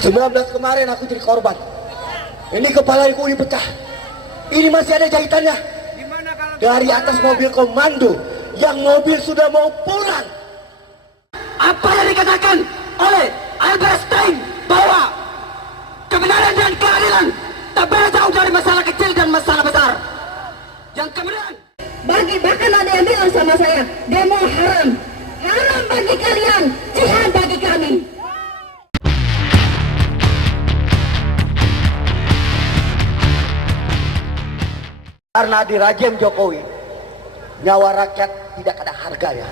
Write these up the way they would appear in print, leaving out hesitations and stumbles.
19 kemarin aku jadi korban. Ini kepalaku dipecah. Ini masih ada jahitannya. Dari atas mobil komando yang mobil sudah mau pulang. Apa yang dikatakan oleh Albert Einstein bahwa kebenaran dan keadilan tak beda jauh dari masalah kecil dan masalah besar. Yang kemudian bahkan ada yang bilang sama saya, demo haram. Haram bagi kalian, jihad bagi kami. Karena di rejim Jokowi, nyawa rakyat tidak ada harganya.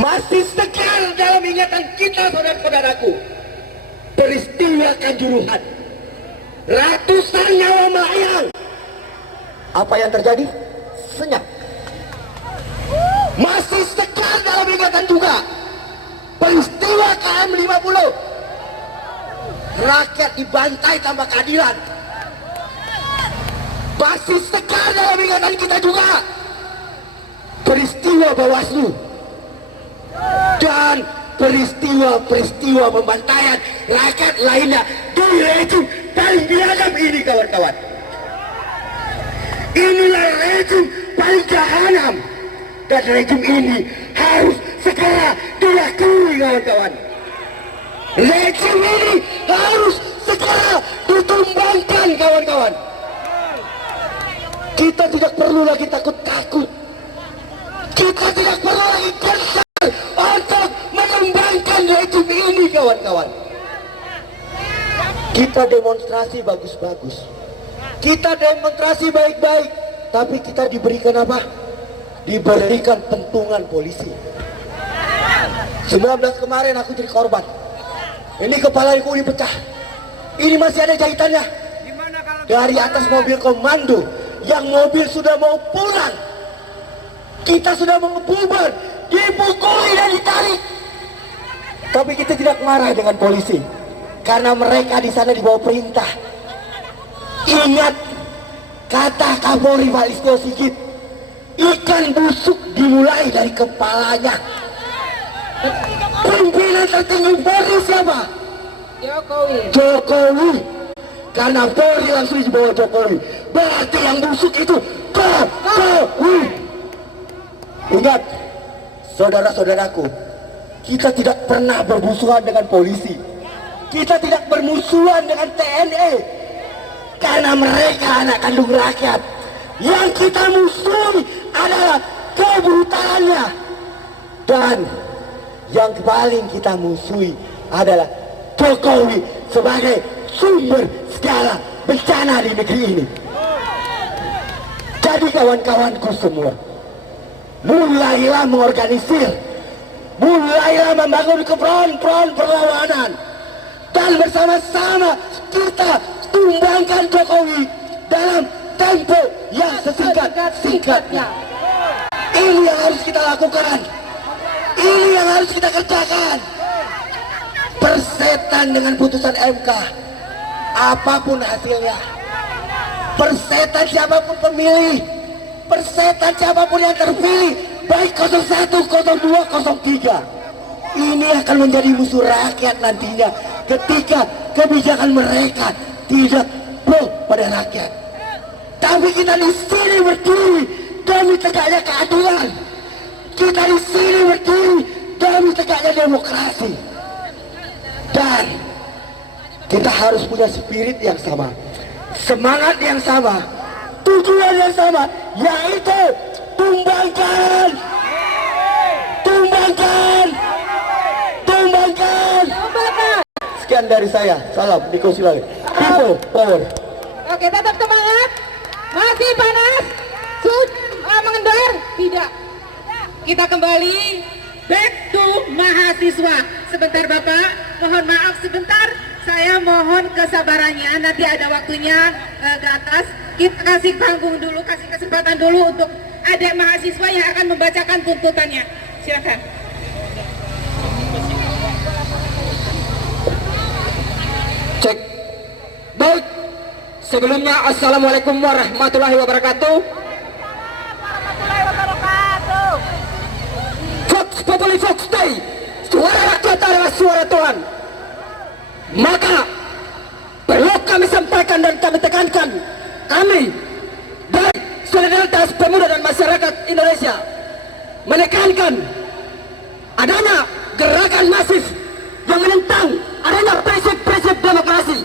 Masih segar dalam ingatan kita, saudara-saudaraku, peristiwa Kanjuruhan. Ratusan nyawa melayang. Apa yang terjadi? Senyap. Masih segar dalam ingatan juga peristiwa KM50. Rakyat dibantai tanpa keadilan. Masih segar dalam ingatan kita juga peristiwa Bawaslu dan peristiwa pembantaian rakyat lainnya di rejim paling biadab ini, kawan-kawan. Inilah rejim paling jahanam, dan rejim ini harus segera diakhiri, kawan-kawan. Rejim ini harus segera ditumbangkan, kawan-kawan. Kita tidak perlu lagi takut-takut. Kita tidak perlu lagi gentar untuk menumbangkan rejim ini, kawan-kawan. Kita demonstrasi bagus-bagus. Kita demonstrasi baik-baik. Tapi kita diberikan apa? Diberikan pentungan polisi. 19 kemarin aku jadi korban. Ini kepalaku dipecah. Ini masih ada jahitannya. Dari atas mobil komando yang mobil sudah mau pulang. Kita sudah mau bubar, dipukuli dan ditarik. Tapi kita tidak marah dengan polisi, karena mereka di sana di bawah perintah. Ingat kata Kapolri Pak Listio Sigit, ikan busuk dimulai dari kepalanya. Pimpinan tertinggi Polri siapa? Jokowi. Karena Polri langsung di bawah Jokowi, berarti yang busuk itu Jokowi. Ingat, saudara-saudaraku, kita tidak pernah bermusuhan dengan polisi. Kita tidak bermusuhan dengan TNI, karena mereka anak kandung rakyat. Yang kita musuhi adalah kebrutalannya. Dan yang paling kita musuhi adalah Jokowi sebagai sumber segala bencana di negeri ini. Jadi kawan-kawanku semua, mulailah mengorganisir, mulailah membangun front perlawanan, dan bersama-sama kita tumbangkan Jokowi dalam tempo yang sesingkat-singkatnya. Ini yang harus kita lakukan, ini yang harus kita kerjakan. Persetan dengan putusan MK, apapun hasilnya, persetan siapapun pemilih, persetan siapapun yang terpilih, baik 01, 02, 03, ini akan menjadi musuh rakyat nantinya ketika kebijakan mereka tidak pro pada rakyat. Tapi kita di sini berdiri demi tegaknya keadilan. Kita di sini berdiri demi tegaknya demokrasi. Dan kita harus punya spirit yang sama, semangat yang sama, tujuan yang sama, yaitu tumbangkan, tumbangkan, tumbangkan. Sekian dari saya, salam Niko Silale. People power. Oke, tetap semangat. Masih panas? Mengendor? Tidak. Kita kembali back to mahasiswa. Sebentar Bapak, mohon maaf sebentar. Saya mohon kesabarannya, nanti ada waktunya ke atas. Kita kasih panggung dulu, kasih kesempatan dulu untuk adik mahasiswa yang akan membacakan tuntutannya. Silakan. cek. Baik, sebelumnya assalamualaikum warahmatullahi wabarakatuh. Vox Populi Vox Dei, suara rakyat adalah suara Tuhan. Maka perlu kami sampaikan dan kami tekankan, kami dari Solidaritas Pemuda dan Masyarakat Indonesia menekankan adanya gerakan masif yang menentang adanya prinsip-prinsip demokrasi.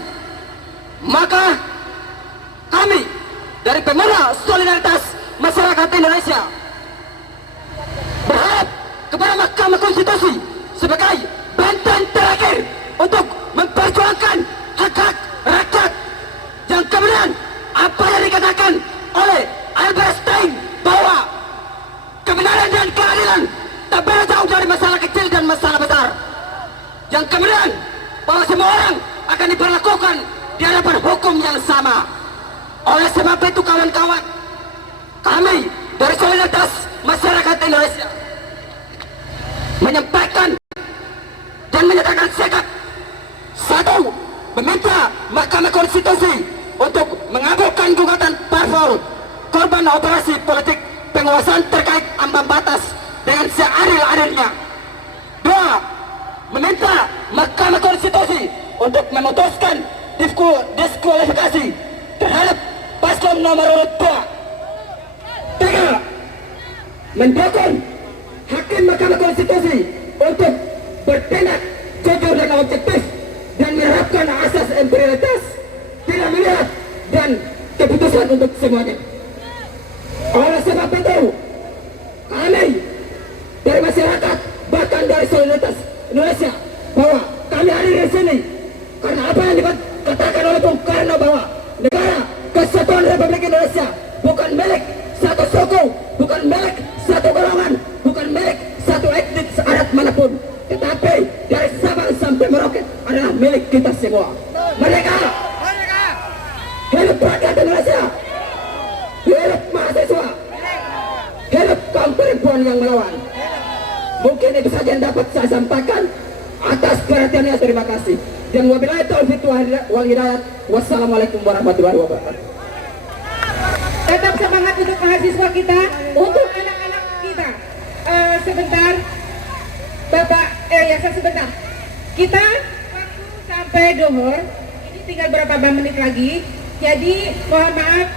Maka kami dari Pemuda Solidaritas Masyarakat Indonesia berharap kepada Mahkamah Konstitusi sebagai benteng terakhir untuk memperjuangkan hak-hak rakyat yang kemudian apa yang dikatakan oleh Albert Einstein bahwa kebenaran dan keadilan tak beda jauh dari masalah kecil dan masalah besar, yang kemudian bahwa semua orang akan diperlakukan di hadapan hukum yang sama. Oleh sebab itu kawan-kawan, kami dari Solidaritas Masyarakat Indonesia menyampaikan dan menyatakan sikap satu, meminta Mahkamah Konstitusi untuk mengabulkan gugatan parpol korban operasi politik penguasaan terkait ambang batas dengan seadil-adilnya. Dua, meminta Mahkamah Konstitusi untuk memutuskan diskualifikasi terhadap paslon nomor urut 2. Tiga, mendukung Hakim Mahkamah Konstitusi untuk bertindak jujur dan objektif dan menerapkan asas imperialitas, tidak melihat dan keputusan untuk semuanya. Oleh sebab itu, kami dari masyarakat, bahkan dari Solidaritas Indonesia, bahwa kami hadir di sini karena apa yang dikatakan oleh Bung Karno bahwa negara kesatuan Republik Indonesia bukan milik satu suku, bukan milik satu golongan, bukan milik satu etnis adat manapun, tetapi dari Sabang sampai Merauke adalah milik kita semua. Mereka hidup rakyat Indonesia, hidup mahasiswa, hidup kaum perempuan yang melawan. Mungkin itu saja yang dapat saya sampaikan. Atas perhatiannya terima kasih. Dan wabillahi taufiq wal hidayah. Wassalamualaikum warahmatullahi wabarakatuh. Tetap semangat untuk mahasiswa kita, untuk anak-anak kita. Sebentar, Bapak, sebentar. Kita waktu sampai Dohor, ini tinggal berapa menit lagi. Jadi mohon maaf,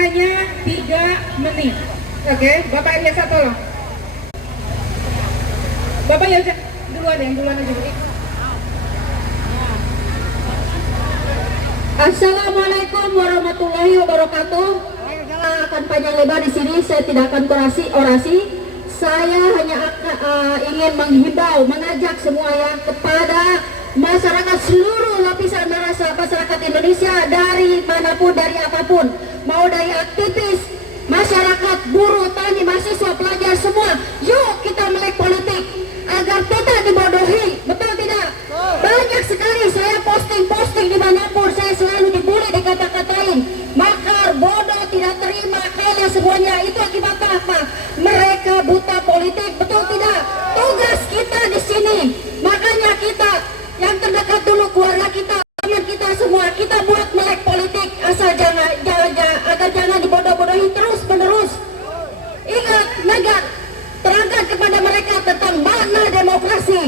hanya 3 menit. Oke, Bapak Ilyasa tolong. Bapak Ilyasa duluan aja. Assalamualaikum warahmatullahi wabarakatuh. Saya akan panjang lebar di sini, saya tidak akan orasi. Saya hanya ingin menghimbau, mengajak semuanya kepada masyarakat seluruh lapisan masyarakat Indonesia, dari manapun, dari apapun, mau dari aktivis, masyarakat, buruh, tani, mahasiswa, pelajar, semua. Yuk kita melek politik agar tidak dibodohi, betul tidak? Banyak sekali saya posting dimanapun, saya selalu dibully, dikata-katain makar, bodoh, tidak terima, kaya semuanya. Itu akibat apa? Mereka buta politik, betul tidak? Tugas kita di sini, makanya kita yang terdekat dulu, keluarga kita, teman kita semua, kita buat melek politik, asal agar jangan dibodoh-bodohi terus menerus. Ingat, terangkan kepada mereka tentang makna demokrasi.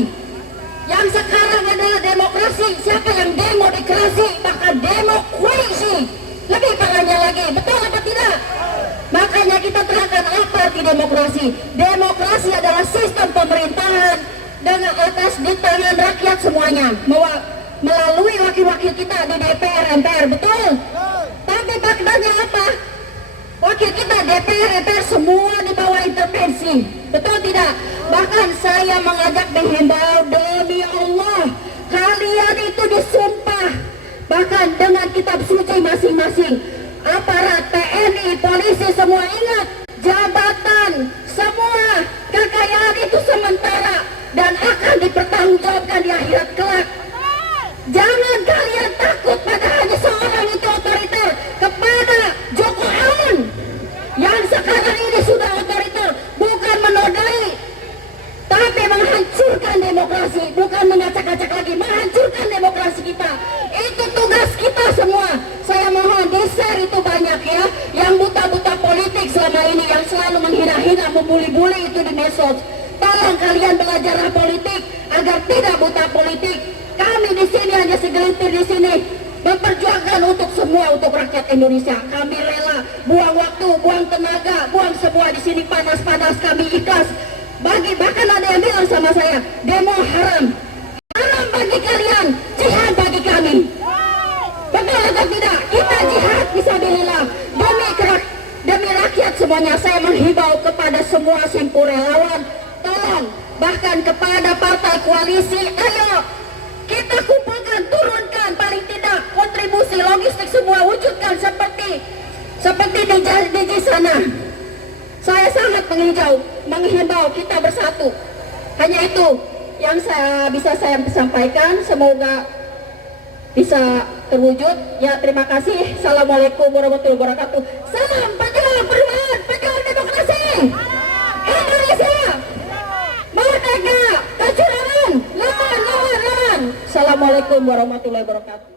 Yang sekarang adalah demokrasi. Siapa yang demokrasi, bahkan demokrasi, lebih parahnya lagi, betul apa tidak? Makanya kita terangkan apa arti demokrasi. Demokrasi adalah sistem pemerintahan dengan atas di tangan rakyat semuanya, melalui wakil-wakil kita di DPR, MPR, betul? Tapi faktanya apa? Wakil kita DPR, MPR semua di bawah intervensi, betul tidak? Bahkan saya mengajak menghimbau, demi Allah, kalian itu disumpah, bahkan dengan kitab suci masing-masing. Aparat TNI, polisi, semua ingat, jabatan, semua kekayaan itu sementara dan akan dipertanggungjawabkan di akhirat kelak. Jangan kalian takut pada hanya seorang itu otoriter, kepada Joko Amun yang sekarang ini sudah otoriter, bukan menodai tapi menghancurkan demokrasi, bukan mengacak-acak lagi, menghancurkan demokrasi kita. Itu tugas kita semua. Saya mohon di-share itu banyak ya, yang buta-buta politik selama ini, yang selalu menghina-hina, membuli-buli itu di medsos. Tolong kalian belajarlah politik agar tidak buta politik. Kami di sini hanya segelintir di sini memperjuangkan untuk semua, untuk rakyat Indonesia. Kami rela buang waktu, buang tenaga, buang semua di sini, panas-panas kami ikhlas. Bahkan ada yang bilang sama saya, demo haram. Haram bagi kalian, jihad bagi kami. Betul atau tidak? Kita jihad fisabilillah demi rakyat semuanya. Saya menghimbau kepada semua simpul relawan, tolong, bahkan kepada partai koalisi, ayo kita kumpulkan, turunkan paling tidak kontribusi logistik semua, wujudkan seperti di sana. Saya sangat menghimbau kita bersatu. Hanya itu yang bisa saya sampaikan, semoga bisa terwujud. Ya, terima kasih. Assalamualaikum warahmatullahi wabarakatuh. Salam pejuang perubahan, pejuang demokrasi Indonesia merdeka, kecurangan lawan. Assalamualaikum warahmatullahi wabarakatuh.